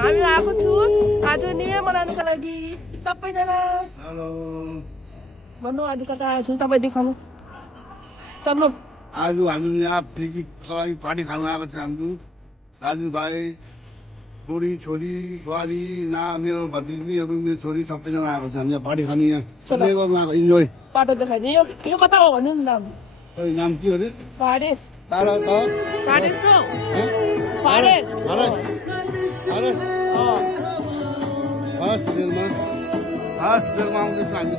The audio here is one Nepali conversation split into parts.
हामी आएको छु आज न्यू इयर मनाउनुको लागि सबैजना हेलो भन्नु आज कता आएको छु तपाईँ देखाउनु चल्नु आज हामी यहाँ पिकनिक पार्टी खानु आएको छ हाम्रो दाजुभाइ छोरी छोरी बुहारी मेरो भतिजीहरू मेरो छोरी सबैजना आएको छ हामी यहाँ पार्टी खानु यहाँ सबै गर्नु आएको इन्जोय बाटो देखाइदिए यो कता हो भन्नु नि नाम नाम के हो अरे फरेस्ट टाढा त फरेस्ट हो फरेस्ट हस्पिटलमा आउँदैछ हामी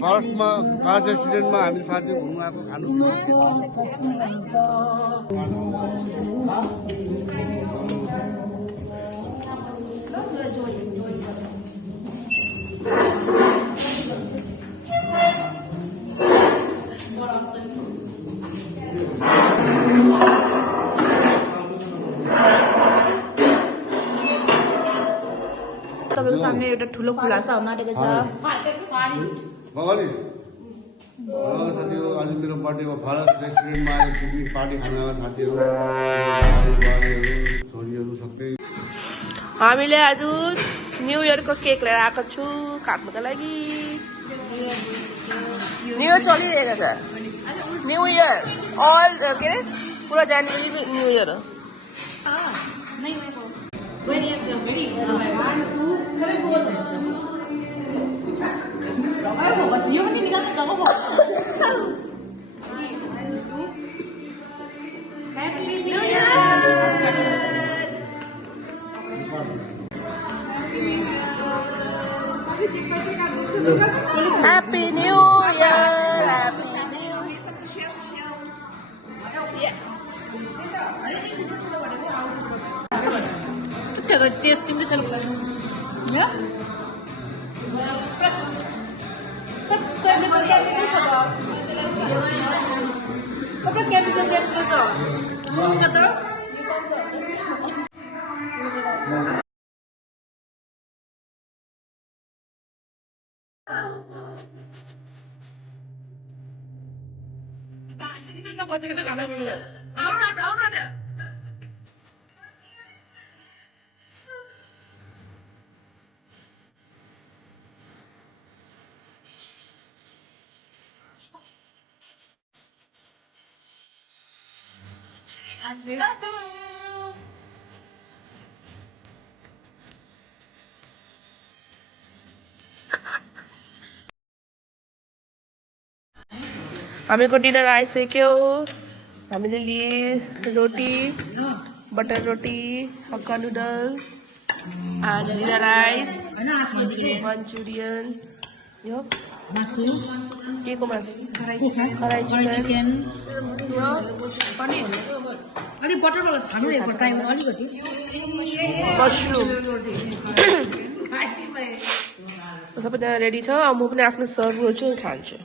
फर्स्टमा कार रेस्टुरेन्टमा हामी साथी घुम्नु आएको खानु तपाईँको सामने एउटा ठुलो खुलासा माटेको छ भगवानी साथीहरू आज मेरो बर्थडेमा फरेस्ट रेस्टुरेन्टमा आएर पिकनिक पार्टी खान आएको साथीहरू छोरीहरू सबै हामीले आज न्यू इयरको केक लिएर आएको छु काट्नुको लागि न्यू इयर चलिरहेको छ न्यू इयर अल के अरे पुरा जनवरी न्यू इयर हो Happy New Year! Happy New Year! Kita tes tim dia cakap. Ya? Kau ni boleh ambil tu tak? Apa capital dia tu? Mau kata? हामीको डिनर आइसक्यो हामीले लिए रोटी बटर रोटी hakka noodle and jeera rice Manchurian यो मासु के को मासु कराई चिकन यो पनीर अलि बटर वाला खानु रे ट्राई गर्नु अलिकति मशरुम सबैजना रेडी छ म पनि आफ्नो सर्भ गर्छु खान्छु